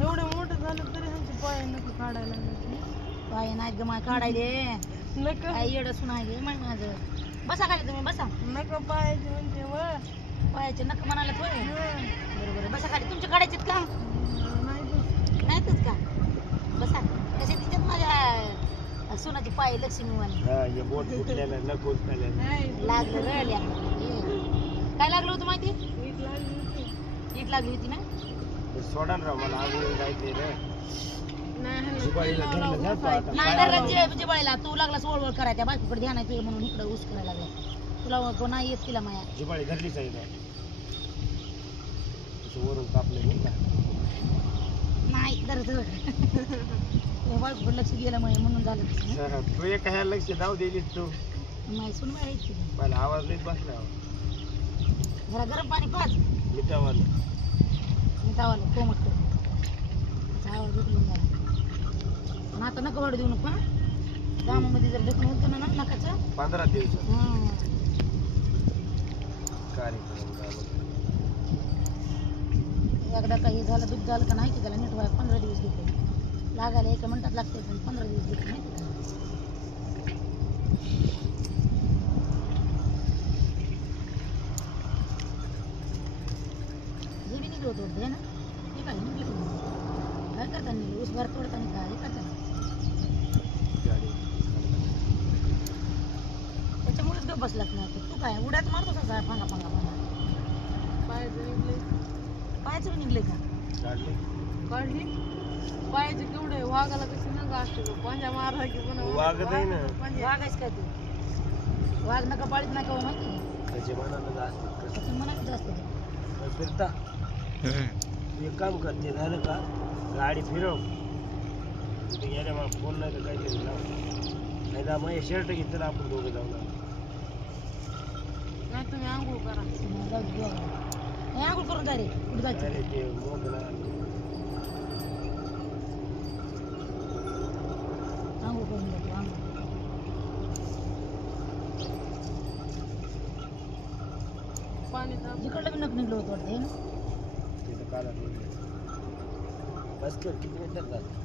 एवढं मोठं झालं तरी ह्यांची पाय नको काढायला लागले. पाय नाही ग मा काढायले नका काय येडच नाही माय माझं. बसा खाली तुम्ही बसा. नका पायाची म्हणते व पायाचे नक म्हणाले होय. हं. बरोबर बसा खाली. तुमचे काढायचेत का नाही तर. नाहीतच का बसा. कसे तिच्यात माझ्या सोनाची पाय लक्ष्मीवाणी हे बोट फुटलेलं नको नाही. लागलं रळल्या. काय लागलं होतं माहिती वीट लागली होती. ईट लागली होती ना. सोडा ना राव मला आंघोळी जायचंय रे नाही ह्यांना जिबाळीला तेल लावलं धरलं ना उठायचं. आता. नाही तर जिबाळीला तू लागला सोळवळ करायच्या बायकोकडे ध्यान आहे म्हणून इकडे ऊस करायला लागला. तुला नाही येत तिला माया. जिबाळी धरलीच आहे का तसं वरून कापलं नाही का नाही तर बायकोकडे लक्ष गेलं माया म्हणून झालं तसं. तू एक ह्या लक्ष जाऊ दिलीस तू नाही सुन माहिती मला आवाज नाही बसला जरा गरम पाणी पाच मिठावाला मी तावाला कोमट कर. त्याचा आवाज उठलून झाला. पण आता नका वाढू देऊ नको. दामामध्ये जर ढकलून होतं ना नकाचं 15 दिवस हं. कार्यक्रम गावात. एकदा काही झालं दूध झालं का नाही की त्याला नीट व्हायला 15 दिवस घेते. लागायला 1 मिनिटात लागते पण 15 दिवस घेते माहिती का. हे बी निघलं होतं हे ना हे काय निघलं काय करता निघलं ऊस भर तोडताना काय हे करता गाडी त्याच्यामुळेच गप बसलाच नाही तू काय उड्यात मारतो का काय फांगा फांगा फांगा पायाचं निघले. पायाचं बी निघले का काढली काढली पायाचे केवढे वाघाला कशी नका असते पंजा मारला की पुन्हा वाघ नाही ना. पंजा. वाघ आहेस काय तू वाघ नका पाळीत नाही का हो माहिती त्याचे मनाला जास्त कसं म्हणायचं जास्त फिरता एक काम करते झालं का गाडी फिरव तिथे गेल्या मला फोन नाही तर काहीतरी लाव नाही तर मग शर्ट घेतलं आपण दोघं जाऊन नाही तुम्ही आंघोळ करा. हे आंघोळ करून जा रे कुठं जायचं अरे ते मोगला आंघोळ करून जातो आंघोळ पाणी ताप. जिकडलं बी नक निघलं होतं वाटतं हे ना तिथं काला बस कर किती मिनिटात झालं